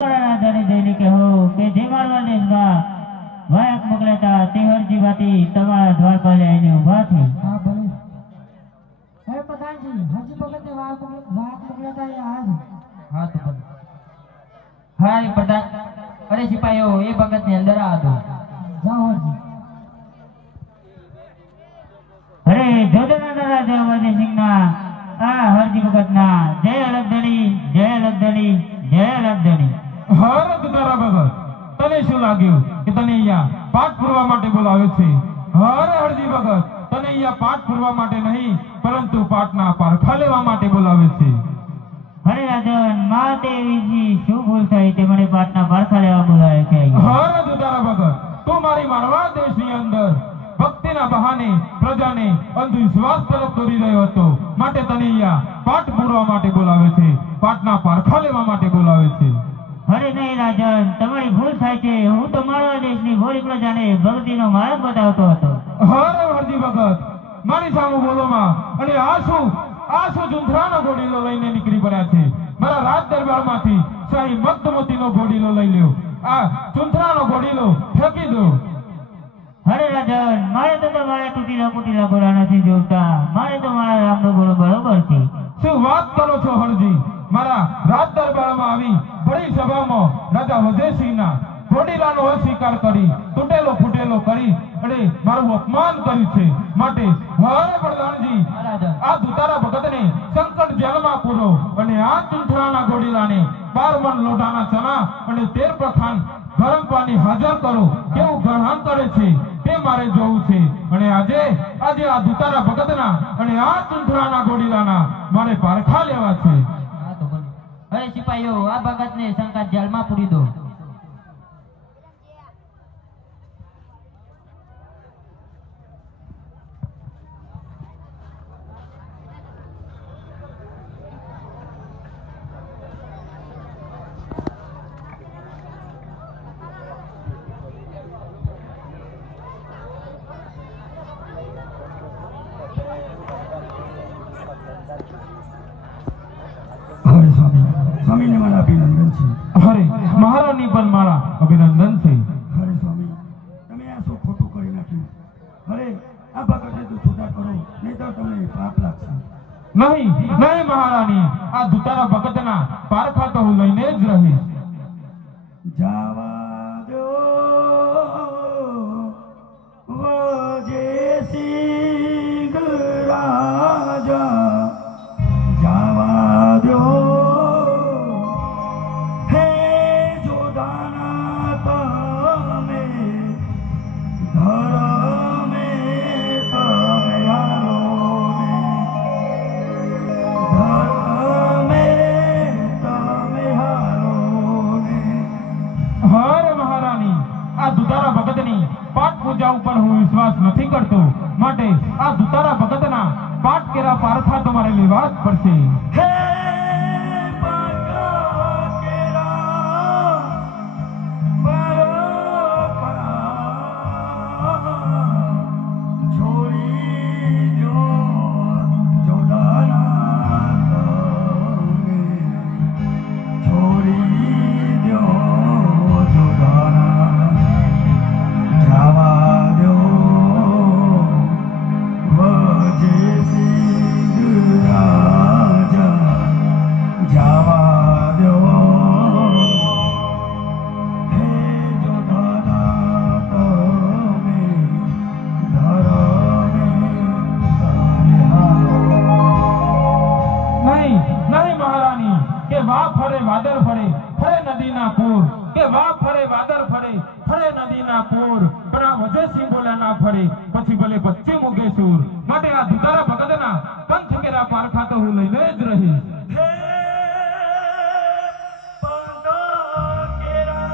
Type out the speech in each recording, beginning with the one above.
જાણે જઈને કહો કે જે મારવા દેશમાં વાયક મોકલેતા તે હરજી વાતી તમારા દ્વાર પર આવીને ઊભા થઈ. હા ભલે. હે પ્રધાનજી, હરજી ભગતને વાયક મોકલેતા આજ. હા તો ભલે. હા એ પ્રધાન. અરે સિપાહીઓ, એ ભગતની અંદર આ દો. જાઓ હરજી. અરે જોધના રાજા અવધસિંહના આ હરજી ભગતના જય અલગધણી, જય અલગધણી, જય અલગધણી. હરદ તારા ભગત, તને શું લાગ્યું કે તને અહીંયા પાઠ પૂરવા માટે બોલાવે છે? હરે હરજી ભગત, તને અહીંયા પાઠ પૂરવા માટે નહીં પરંતુ પાઠના પારખા લેવા માટે બોલાવે છે. અરે રાજન, માતે એવી શું ભૂલ થઈ તે મને પાટના પારખા લેવા બોલાવે છે? હરદ તારા ભગત, તું મારી મારવાડ દેશની અંદર ભક્તિના બહાને પ્રજાને અંધવિશ્વાસ તરફ દોરી રહ્યો હતો, માટે તને અહીંયા પાઠ પૂરવા માટે બોલાવે છે, પાઠના પારખા લેવા માટે બોલાવે છે. અરે નહીં રાજન, તમારી ભૂલ થાય છે. હું તો મારવા દેશની ભોળી પ્રજાને ભક્તિનો માર્ગ બતાવતો હતો. હરે હરજી ભગત, મારી સામે બોલોમાં અને આ શું ઝુંઝરાનો ઘોડીલો લઈને નીકળી પડ્યા છે? મારા રાજ દરબારમાંથી શાહી મગધમતીનો ઘોડીલો લઈ લ્યો. આ ઝુંઝરાનો ઘોડીલો ફેંકી દો. અરે રાજન, મારે તો તમારા તૂટેલા ઘોડા નથી જોતા. મારે તો મારા રામનો ઘોડો બરોબર છે. શું વાત કરો છો હરજી? મારા રાજ દરબારમાં આવી બડી સભામાં રાજા વજયસિંહના ઘોડીલાનો અસ્વીકાર કરી, તૂટેલો ફૂટેલો કરી અને મારું અપમાન કર્યું છે, માટે હરે પ્રધાનજી, આ દુતારા ભગતને સંકટ જેલમાં પૂરો અને આ ચૂંઠરાના ઘોડીલાને 12 મણ લોઢાના ચણા અને 13 પ્રખાન ગરમ પાણી હાજર કરો. કેવું ગ્રહણ કરે છે તે મારે જોવું છે. અને આજે આ દુતારા ભગતના અને આ ચૂંઠરાના ઘોડીલાના મારે પારખા લેવા છે. હા તો ભલે. અરે સિપાહીઓ, આ ભગતને સંકટ જેલમાં પૂરી દો. હરે સ્વામી, સ્વામીને મારા અભિનંદન છે. અરે મહારાણી પણ મારા અભિનંદન છે. હરે સ્વામી, તમે આ શું ખોટું કરી નાખ્યું? હરે આ ભગતને તો છૂટા કરો, નહીંતર તમને પાપ લાગશે. નહીં નહીં મહારાણી, આ દુતારા ભગતના પારખા તો હું લઈને જ રહીશ. જાવા દો વજયસિંહ રાજા, જાવા દો હે જોધાના તમે, ધરમે તમે હાલો ને, ધરમે તમે હાલો ને. હરે મહારાણી, આ દુતારા ભગતની પાઠ પૂજા ઉપર હું વિશ્વાસ નથી કરતો, માટે આ દુતારા ભગતના પાઠ કેરા પારખા તમારે લેવા જ પડશે. હે પાકા કેરા પારખા છોડી દો જોડાના તમે, છોડી દો જોડાના, જાવા દો વજયસિંહ રાજા, જાવા દો હે જોધાના તમે, ધરમે તમે હાલો. નહીં નહીં મહારાણી, કે વા ફરે વાદળ ફરે ફરે નદીના પૂર, કે વા ફરે વાદળ ફરે ફરે નદીના પૂર, પણ આ વજયસિંહ બોલ્યા ના ફરે પછી ભલે પશ્ચિમ ઉગે સૂર, માટે આ દુતારા ભગતના પંથ કેરા પારખા તો હું લઈને જ રહીશ. હે પાકા કેરા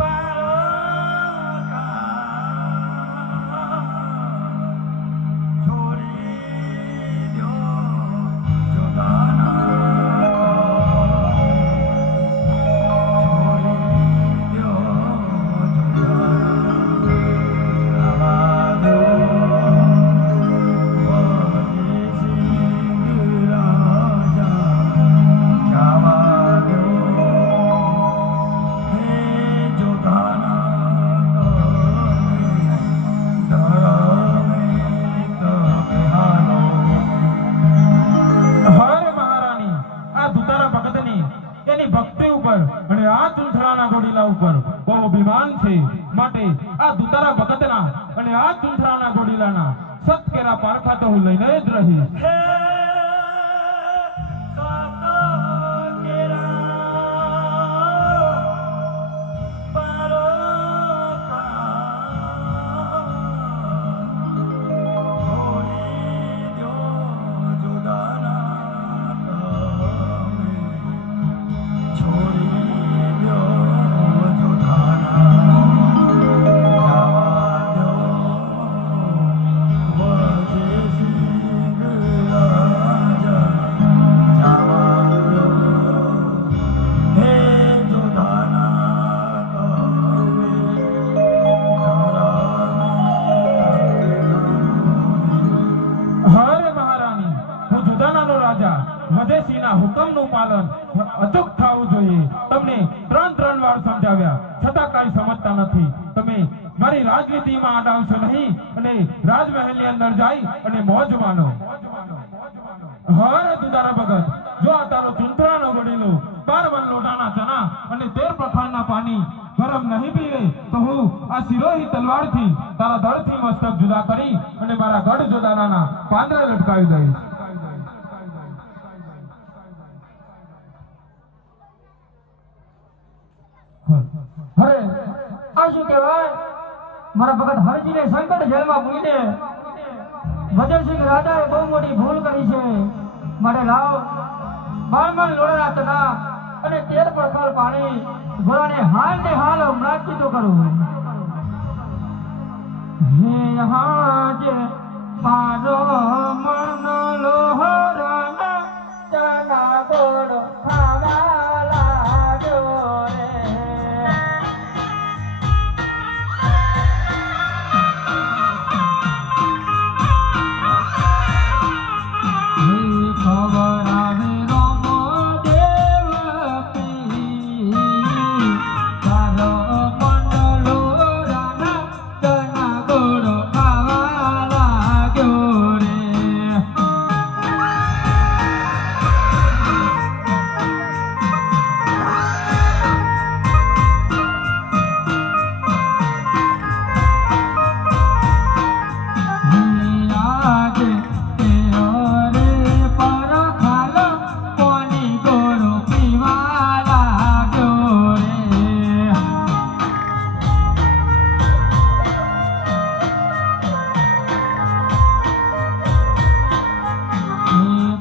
પારખા છોડી દો જોધાના છોડી દો જોધાના, આવા દો વજયસિંહ વદેશીના હુકમનું પાલન અચૂક થવું જોઈએ. તમને ત્રણ વાર સમજાવ્યા છતાં કાંઈ સમજતા નથી. તમે મારી રાજનીતિમાં આડાવશો નહીં અને રાજમહેલની અંદર જઈ અને મોજ માનો. હરે દુધારા ભગત, જો આ તારો ચુંથરાનો ગળેલો 12 મણ લોટાના ચણા અને 13 પ્રખારના પાણી ગરમ નહીં પીવે તો હું આ સિરોહી તલવારથી તારા ધડથી મસ્તક જુદા કરી અને મારા ગઢ જોડાના પાંદડા લટકાવી દઈશ. અરે આ શું કહેવાય? મારા ભગત હરજીને સંકટ જેલમાં મૂકીને વજરસિંહ રાજાએ બહુ મોટી ભૂલ કરી છે. માટે લાવ 12 મણ લોટાના ચણા અને 13 પ્રકાર પાણી ઘોડાને હાલ ને હાલ હમણાં જ કીધું કરું. હે હાજે 12 મણ લોટાના ચણા ગોળો ખાવા લાગ્યો રે. ખબર આવે રમો દેવકી તારો મંડલો રાના તના ગોળો ખાવા લાગ્યો રે. આજે તેરો રે પરખાલો કોની ગોળો પીવા લાગ્યો રે.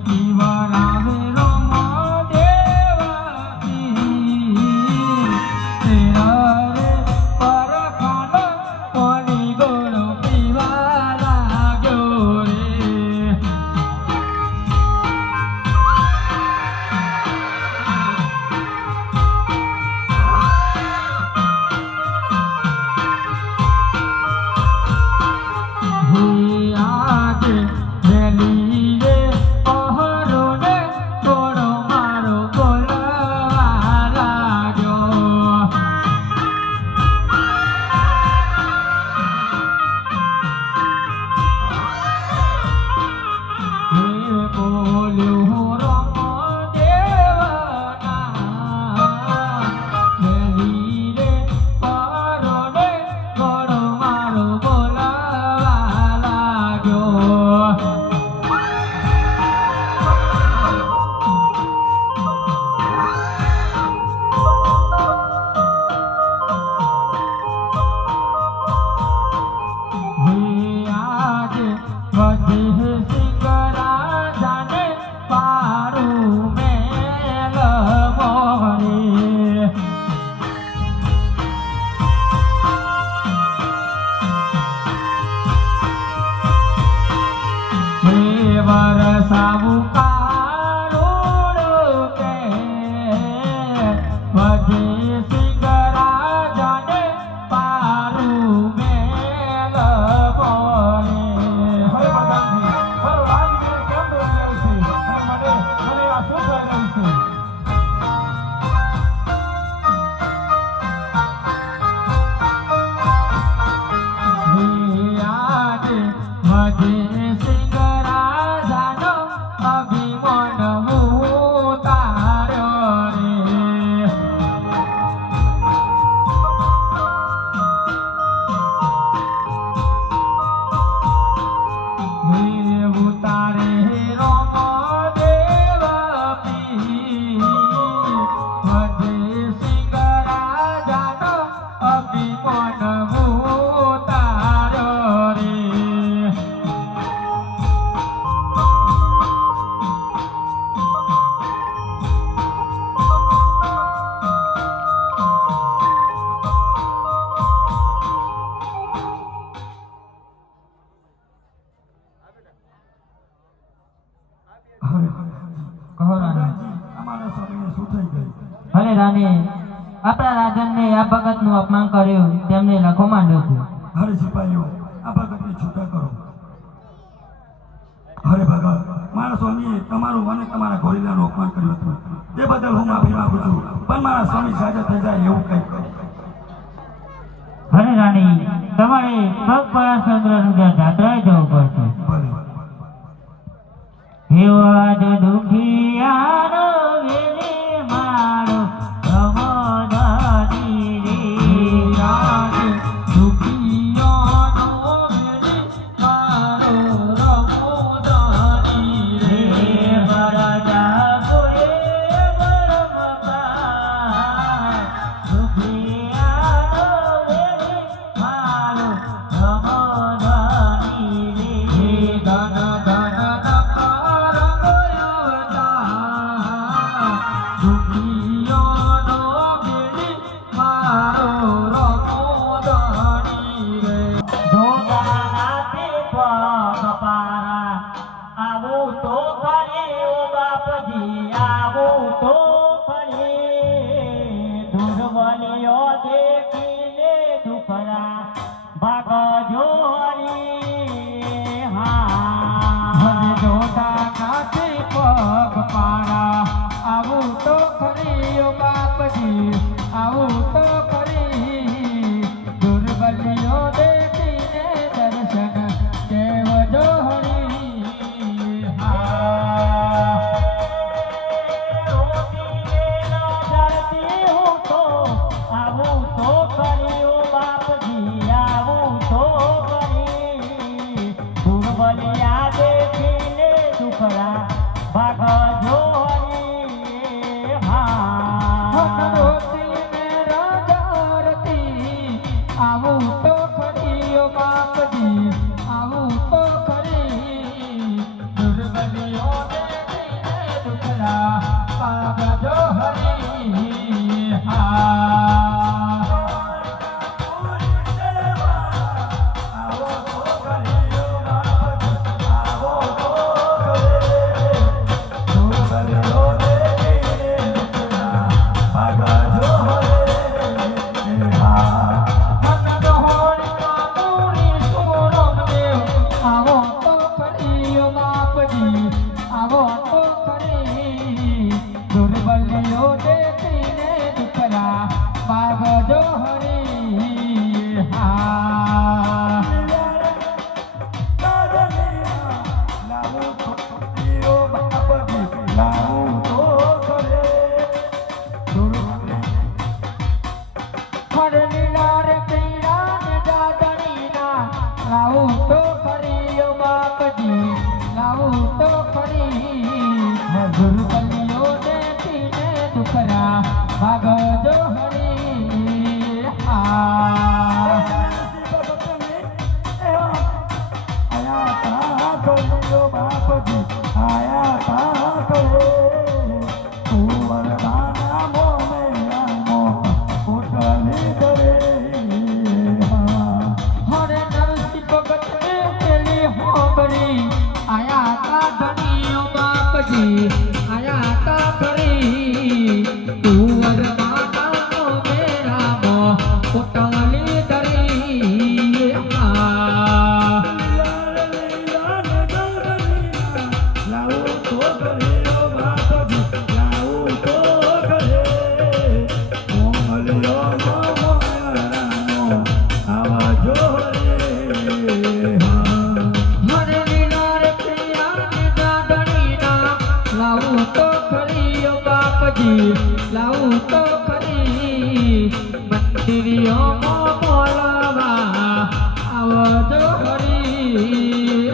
પીવડાવે રમો દેવકી તેરા રે પરખાલો કોની ગોળો પીવા લાગ્યો રે. આજે વેલી રે પહરો ને તોડો મારો બોલવા લાગ્યો. હે બોલ્યું રમો દેવના વેલી રે પહરો ને તોડો મારો બોલવા લાગ્યો. આજે વજેસિંહ રાજાને પારું મેલ મોરે. હે વરસાવું કાળું કે વજેસિંહ રાજાને પારું મેલ મોરે. હરે પ્રધાનજી, મારો રાજમહેલ કેમ દોષાય છે અને મને આ શું થઈ રહ્યું છે? આજે વજેસિંહ રાજાનો અભિમાન ઉતાર્યો રે. ઉતારે રમો દેવકી વજેસિંહ રાજાનો અભિમાન ઉતાર્યો રે. હરે કહો રાણી. પ્રધાનજી, અમારા સમયે શું થઈ ગયું? અરે રાણી, આપણા રાજનને આ ભગતનું અપમાન કર્યું તેમને લખો માંડ્યો છું. હરે સિપાહીઓ, આ ભગતને છૂટા કરો. હરે ભગત, મારા સ્વામીએ તમારું અને તમારા ઘોડીલાનું અપમાન કર્યું હતું એ બદલ હું માફી માંગુ છું પણ મારા સ્વામી સાજા થઈ જાય એવું કંઈક કરો. અરે રાણી તમારે પગપાળા ચંદ્ર જાત્રાએ જવું પડશે. ભલે એવા જ દુખિયારો વેલી મારો પ્રમોદની રે. દુખિયાનો વેલી મારો રમોદાની રે. વરદા કોએ વરમગાર. દુખિયારો વેલી મારો પ્રમોદની રે. ધન ધન નકાર ગયો દુખિયાનો વેલી મારો રમોદાની રે. જોડાનાથી પગપાળા આવું તો ખરી ઓ બાપજી આવું તો ખરી. દુર્બલીઓ દેખીને દુખરા ભાગજો હરી. હવે જોતા નથી પગપાળા આવું તો ખરી ઓ બાપજી આવું તો ખરી. દુર્બલીઓ દેખીને દર્શન દેવજો હરી. આવું તો કર્યો બાપજી આવું તો કરી. દુર્બલિયા દેખીને દુખરા ભાગજો હરી. ધનવતી ને રાજારતી આવું તો ખરી ઓ બાપજી આવું તો ખરી. દુર્બલીઓ દેખીને દુખરા ભાગજો હરી. આવો તો ખરી ઓ બાપજી આવો તો ખરી. દુર્બલીઓ દેખીને દુખરા ભાગજો હરી. ખરલીલા રે પીડા ને દાદણીના લાવું તો ખરી ઓ બાપજી લાવું તો ખરી. દુર્બલીઓ દેખીને દુખરા ભાગજો હરી. હરે નરસિંહ ભગત ને પેલી હોબરી આયા તા ધણીઓ બાપજી આયા તા ખરી. તુવર માતાનો મેરામો પોતાલી ધરી. હરે લીલા રે પ્રિયા ને દાદણીના લાવું તો ખરી ઓ બાપજી લાવું તો ખરી. મંદિરિયોમાં બોલાવા આવજો હરી.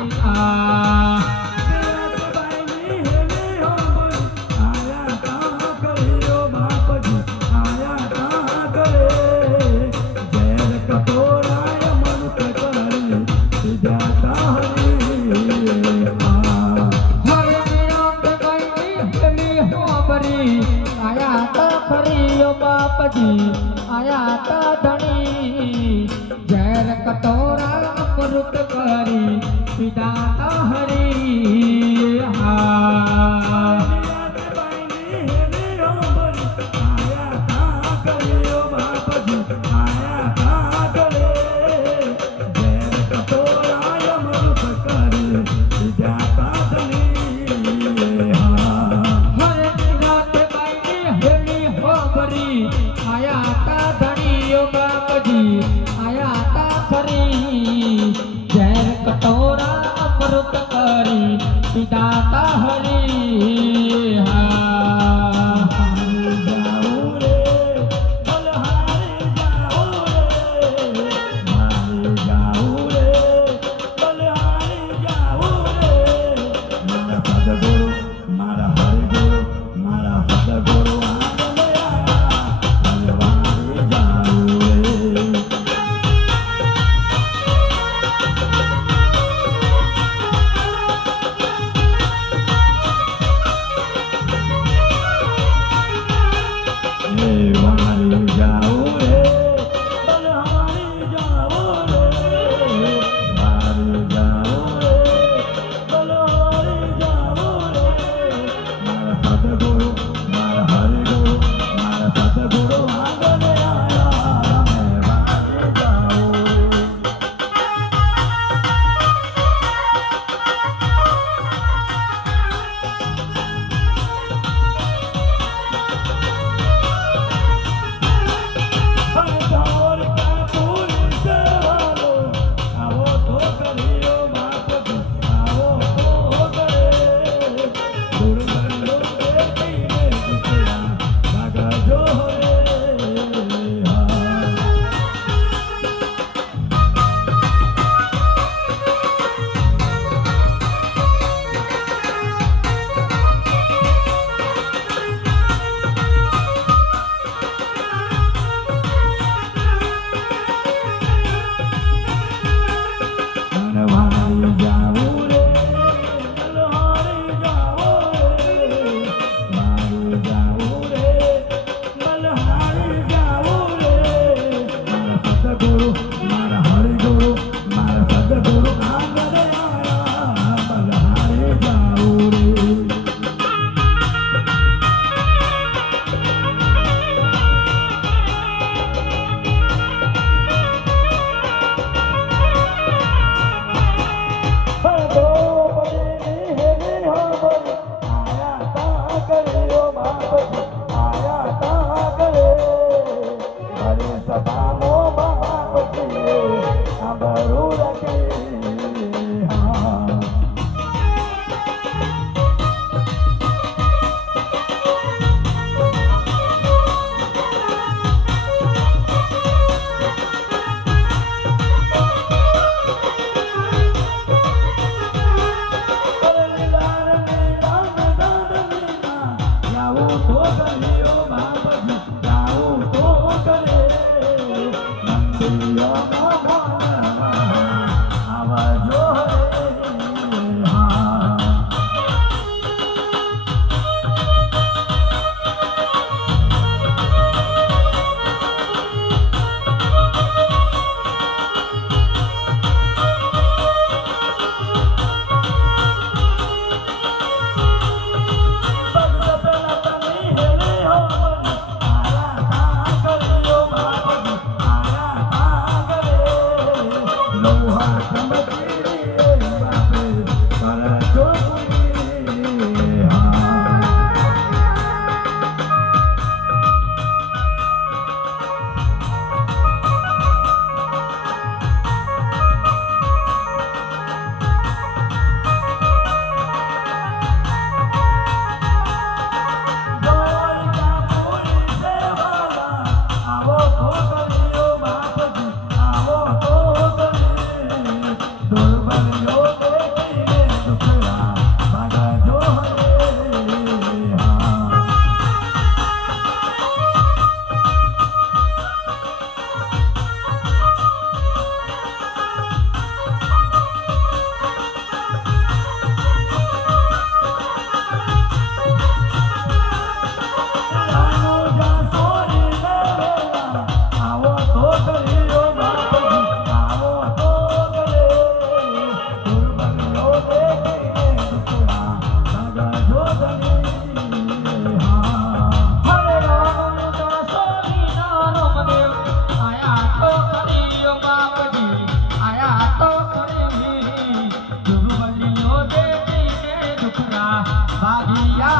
હવે વિરાટ ગઈ પેલી હોબરી આયા તા ખરી ઓ બાપજી આયા તા ધણી. ઝેર કટોરા અમૃત કરી પીધા તા હરી. આયા વારી જાઉં રે બલહારી જાઉં રે વારી જાઉં રે બલહારી જાઉં રે મારા સદગુરુ મારા હરિગુરુ મારા સદગુરુ આગળ આયા મેં વારી જાઉં હરદોર કા પુરુષ વાલો આવો તો કર્યો બાપજી આવો તો કરે દુર્બલો દેખીને દુખડા ભાગજો રે હા વારી જાઉં રે બલહારી જાઉં રે વારી જાઉં રે બલહારી જાઉં રે મારા સદગુરુ મારા હરિગુરુ મારા સદગુરુ આગળ આયા બલહારી જાઉં રે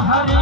હરિ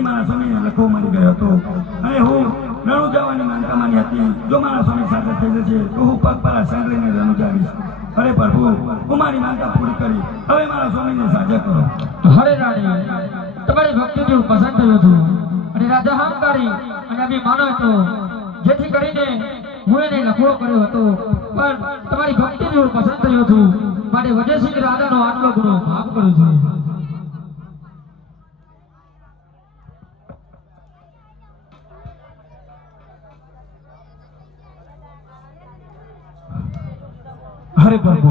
પછી મારા સ્વામીને લખો મારી ગયો હતો અને હું રણુ જવાની માનતા માની હતી. જો મારા સ્વામી સાજા થઈ જશે તો હું પગપાળા સાંકળીને રણુ જાવીશ. અરે પ્રભુ, હું મારી માનતા પૂરી કરી, હવે મારા સ્વામીને સાજા કરો. હરે રાણી, તમારી ભક્તિ જેવું પસંદ થયું હતું અને રાજા હંકારી અને અભિમાનો હતો, જેથી કરીને હું એને લખો કર્યો હતો. પણ તમારી ભક્તિ જેવું પસંદ થયું હતું માટે વજયસિંહ રાજાનો આટલો ગુનો માફ કરું છું. હરે પ્રભુ,